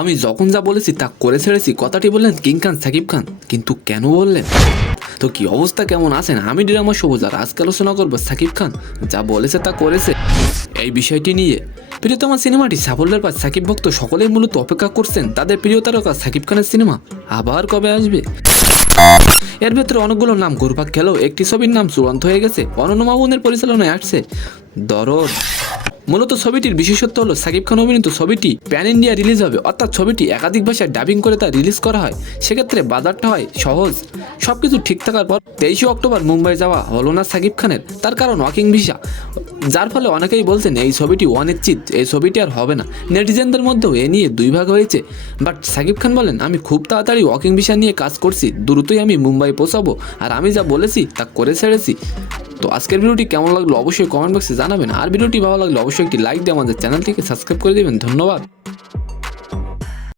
আমি যখন যা বলেছি তা করে ছেড়েছি, কথাটি বললেন কিং খান সাকিব খান। কিন্তু কেন বললেন? তো কি অবস্থা, কেমন আছেন? আমি ডিরামা সবুজ, আর আজকে আলোচনা করবো সাকিব খান যা বলেছে তা করেছে এই বিষয়টি নিয়ে। প্রিয়তমা সিনেমাটি সাফল্যের পর সাকিব ভক্ত সকলেই মূলত অপেক্ষা করছেন তাদের প্রিয় তারকা সাকিব খানের সিনেমা আবার কবে আসবে। এর ভেতরে অনেকগুলো নাম ঘুরপাক খেলেও একটি ছবির নাম চূড়ান্ত হয়ে গেছে, অনন্য মামুনের পরিচালনায় আসছে দরদ। মূলত ছবিটির বিশেষত্ব হলো সাকিব খান অভিনীত ছবিটি প্যান ইন্ডিয়া রিলিজ হবে, অর্থাৎ ছবিটি একাধিক ভাষায় ডাবিং করে তা রিলিজ করা হয়। সেক্ষেত্রে বাজারটা হয় সহজ। সবকিছু ঠিক থাকার পর 23 অক্টোবর মুম্বাই যাওয়া হলো না সাকিব খানের, তার কারণ ওয়ার্কিং ভিসা, যার ফলে অনেকেই বলছেন এই ছবিটি অনিশ্চিত, এই ছবিটি আর হবে না। নেটিজেনদের মধ্যেও এ নিয়ে দুই ভাগ হয়েছে, বাট সাকিব খান বলেন আমি খুব তাড়াতাড়ি ওয়ার্কিং ভিসা নিয়ে কাজ করছি, দ্রুতই আমি মুম্বাই পৌঁছাবো, আর আমি যা বলেছি তা করে ছেড়েছি। তো আজকের ভিডিওটি কেমন লাগলো অবশ্যই কমেন্ট বক্সে জানাবেন, আর ভিডিওটি ভালো লাগলে অবশ্যই একটি লাইক দিয়ে আমাদের চ্যানেলটিকে সাবস্ক্রাইব করে দেবেন। ধন্যবাদ।